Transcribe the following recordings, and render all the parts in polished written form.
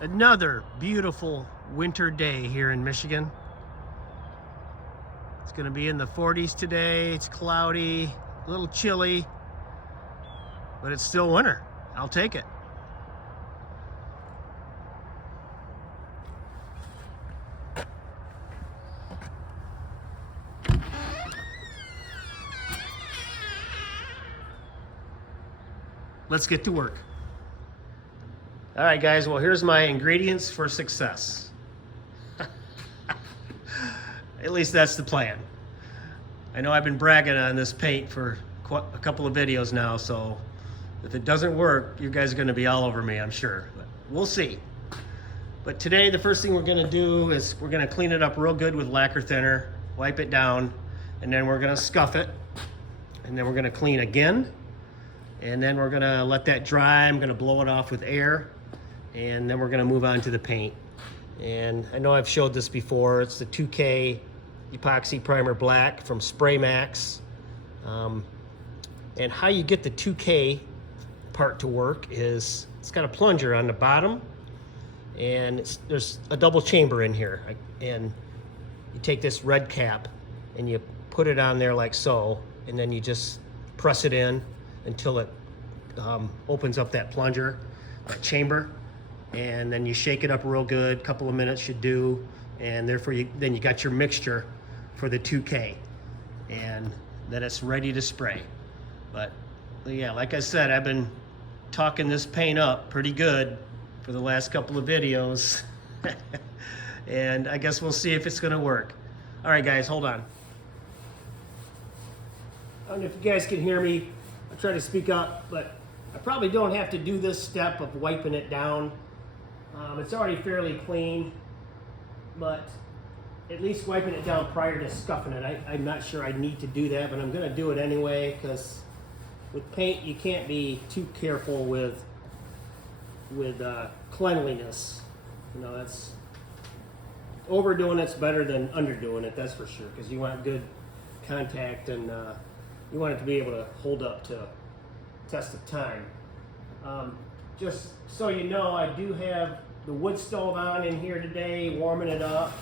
Another beautiful winter day here in Michigan. It's going to be in the 40s today. It's cloudy, a little chilly, but it's still winter. I'll take it. Let's get to work. All right, guys, well, here's my ingredients for success. At least that's the plan. I know I've been bragging on this paint for a couple of videos now, so if it doesn't work, you guys are gonna be all over me, I'm sure. But we'll see. But today, the first thing we're gonna do is we're gonna clean it up real good with lacquer thinner, wipe it down, and then we're gonna scuff it, and then we're gonna clean again, and then we're gonna let that dry. I'm gonna blow it off with air, and then we're gonna move on to the paint. And I know I've showed this before. It's the 2K Epoxy Primer Black from Spray Max. And how you get the 2K part to work is it's got a plunger on the bottom, and there's a double chamber in here. And you take this red cap and you put it on there like so, and then you just press it in until it opens up that plunger, that chamber. And then you shake it up real good, couple of minutes should do, and therefore then you got your mixture for the 2K, and then it's ready to spray. But yeah, like I said, I've been talking this paint up pretty good for the last couple of videos. And I guess we'll see if it's gonna work. All right, guys, hold on. I don't know if you guys can hear me. I'll try to speak up, but I probably don't have to do this step of wiping it down. It's already fairly clean, but at least wiping it down prior to scuffing it. I'm not sure I need to do that, but I'm gonna do it anyway, because with paint, you can't be too careful with cleanliness. You know, that's overdoing it's better than underdoing it, that's for sure, because you want good contact, and you want it to be able to hold up to test of time. Just so you know, I do have the wood stove on in here today, warming it up,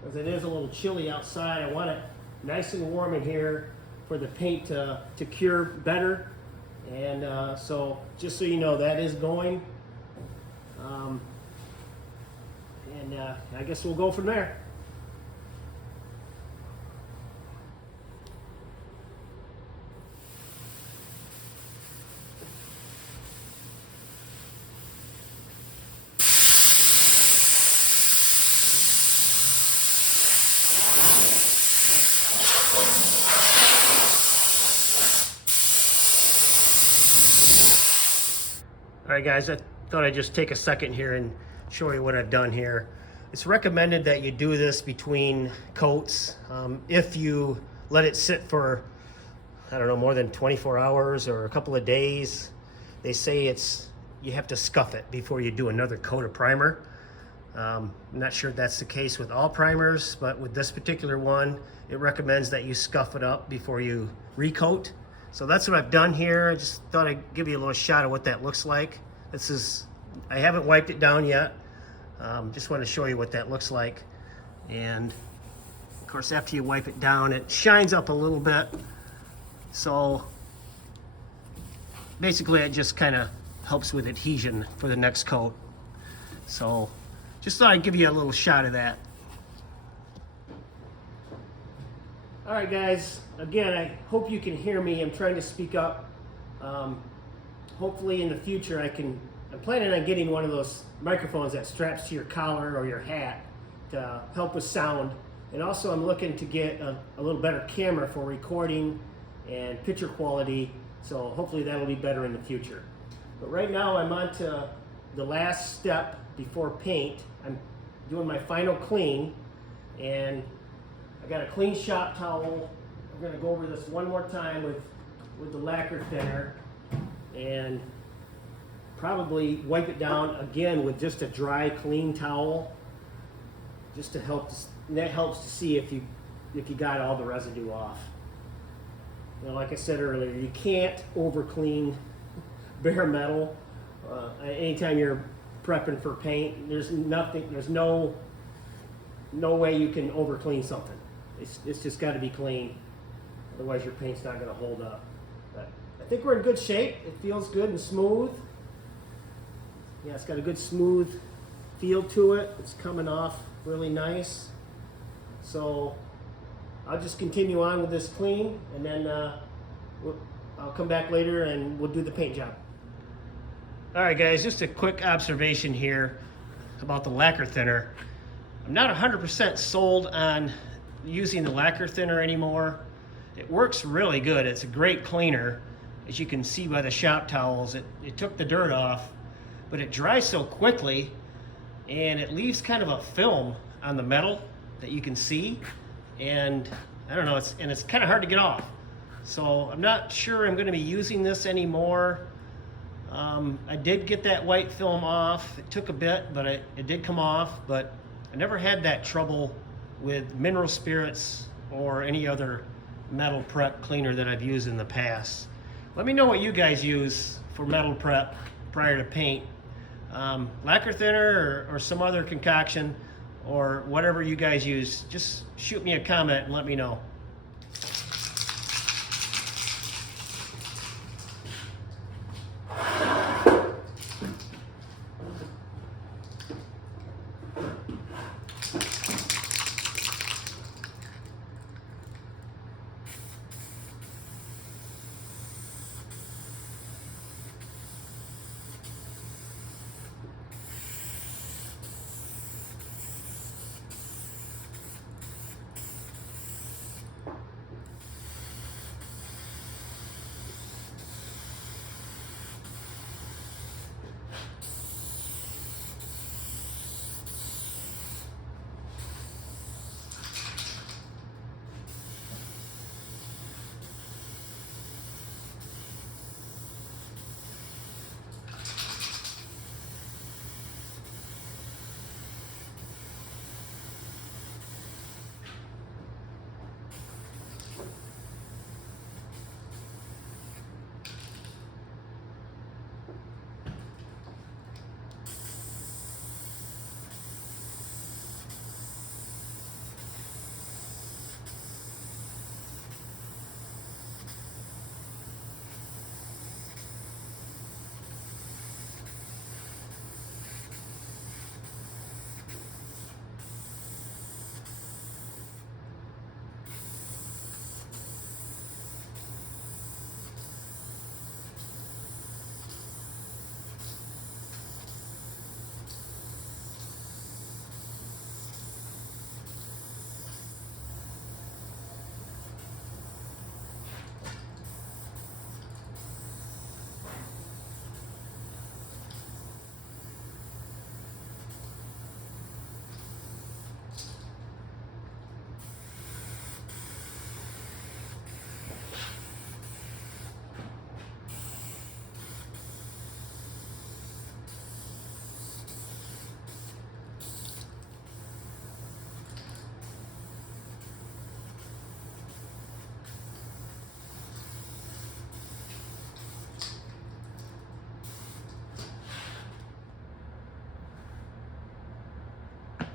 because it is a little chilly outside. I want it nice and warm in here for the paint to cure better. And so just so you know, that is going. I guess we'll go from there. All right, guys, I thought I'd just take a second here and show you what I've done here. It's recommended that you do this between coats. If you let it sit for, I don't know, more than 24 hours or a couple of days, they say you have to scuff it before you do another coat of primer. I'm not sure if that's the case with all primers, but with this particular one, it recommends that you scuff it up before you recoat. So that's what I've done here. I just thought I'd give you a little shot of what that looks like. I haven't wiped it down yet. Just want to show you what that looks like. And of course, after you wipe it down, it shines up a little bit. So basically it just kind of helps with adhesion for the next coat. So just thought I'd give you a little shot of that. All right, guys, again, I hope you can hear me. I'm trying to speak up. Hopefully in the future I'm planning on getting one of those microphones that straps to your collar or your hat to help with sound. And also I'm looking to get a little better camera for recording and picture quality. So hopefully that'll be better in the future. But right now I'm on to the last step before paint. I'm doing my final clean, and I got a clean shop towel. I'm gonna go over this one more time with the lacquer thinner, and probably wipe it down again with just a dry, clean towel, just to help. That helps to see if you got all the residue off. You know, like I said earlier, you can't over clean bare metal. Anytime you're prepping for paint. There's no way you can over clean something. It's just got to be clean, otherwise your paint's not going to hold up. But I think we're in good shape. It feels good and smooth. Yeah, it's got a good smooth feel to it. It's coming off really nice. So I'll just continue on with this clean, and then I'll come back later and we'll do the paint job. All right, guys, just a quick observation here about the lacquer thinner. I'm not 100% sold on using the lacquer thinner anymore. It works really good. It's a great cleaner. As you can see by the shop towels, it took the dirt off, but it dries so quickly, and it leaves kind of a film on the metal that you can see, and I don't know, it's kind of hard to get off. So I'm not sure I'm going to be using this anymore. I did get that white film off. It took a bit, but it did come off. But I never had that trouble with mineral spirits or any other metal prep cleaner that I've used in the past. Let me know what you guys use for metal prep prior to paint. Lacquer thinner or some other concoction, or whatever you guys use. Just shoot me a comment and let me know.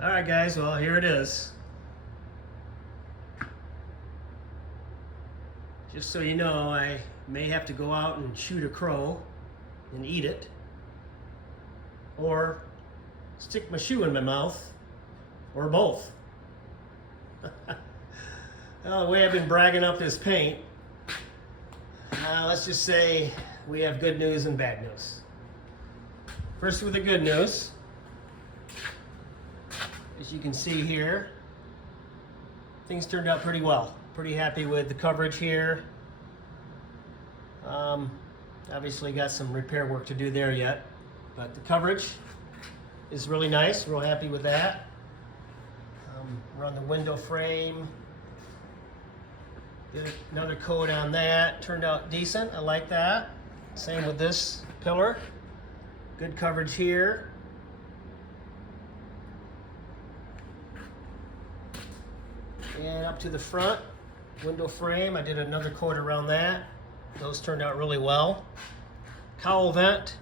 All right, guys, well, here it is. Just so you know, I may have to go out and shoot a crow and eat it, or stick my shoe in my mouth, or both. Well, the way I've been bragging up this paint, let's just say we have good news and bad news. First with the good news. As you can see here, things turned out pretty well. Pretty happy with the coverage here. Obviously got some repair work to do there yet, but the coverage is really nice. Real happy with that. Run the window frame. Did another coat on that. Turned out decent. I like that. Same with this pillar. Good coverage here. And up to the front, window frame, I did another coat around that. Those turned out really well. Cowl vent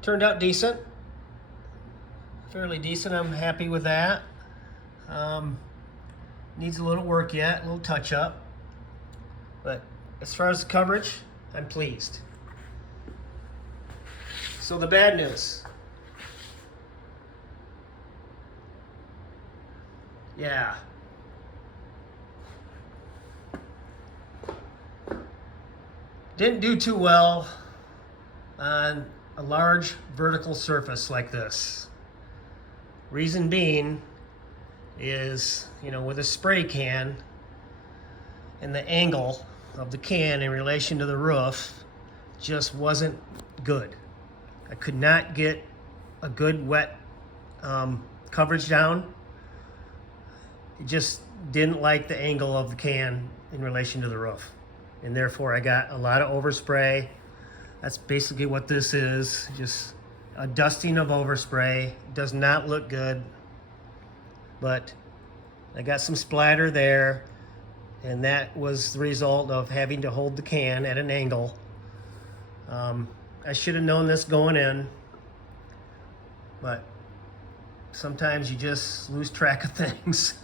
turned out decent. fairly decent. I'm happy with that. Needs a little work yet, a little touch up. But as far as the coverage, I'm pleased. So the bad news. Yeah. Didn't do too well on a large vertical surface like this. Reason being is, with a spray can and the angle of the can in relation to the roof just wasn't good. I could not get a good wet coverage down. It just didn't like the angle of the can in relation to the roof. And therefore I got a lot of overspray. That's basically what this is, just a dusting of overspray. Does not look good, but I got some splatter there, and that was the result of having to hold the can at an angle. I should have known this going in, but sometimes you just lose track of things.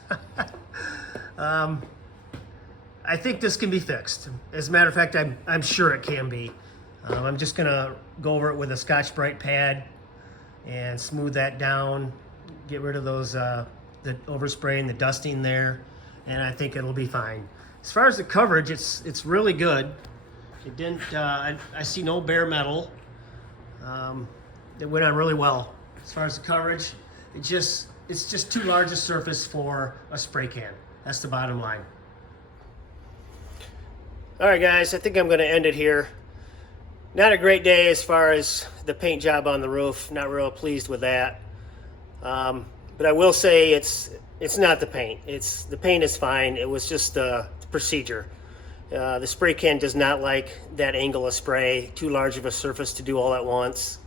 I think this can be fixed. As a matter of fact, I'm sure it can be. I'm just gonna go over it with a Scotch-Brite pad and smooth that down, get rid of those the overspray and the dusting there, and I think it'll be fine. As far as the coverage, it's really good. It didn't. I see no bare metal. It went on really well. As far as the coverage, it's just too large a surface for a spray can. That's the bottom line. All right, guys, I think I'm going to end it here. Not a great day as far as the paint job on the roof. Not real pleased with that. But I will say it's not the paint. The paint is fine. It was just the procedure. The spray can does not like that angle of spray. Too large of a surface to do all at once.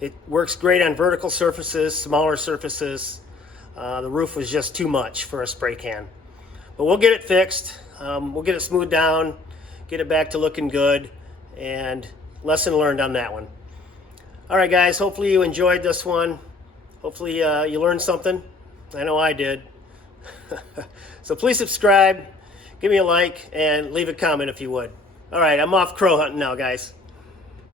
It works great on vertical surfaces, smaller surfaces. The roof was just too much for a spray can. But we'll get it fixed. We'll get it smoothed down, get it back to looking good, and lesson learned on that one. All right, guys, hopefully you enjoyed this one. Hopefully you learned something. I know I did. So please subscribe, give me a like, and leave a comment if you would. All right, I'm off crow hunting now, guys.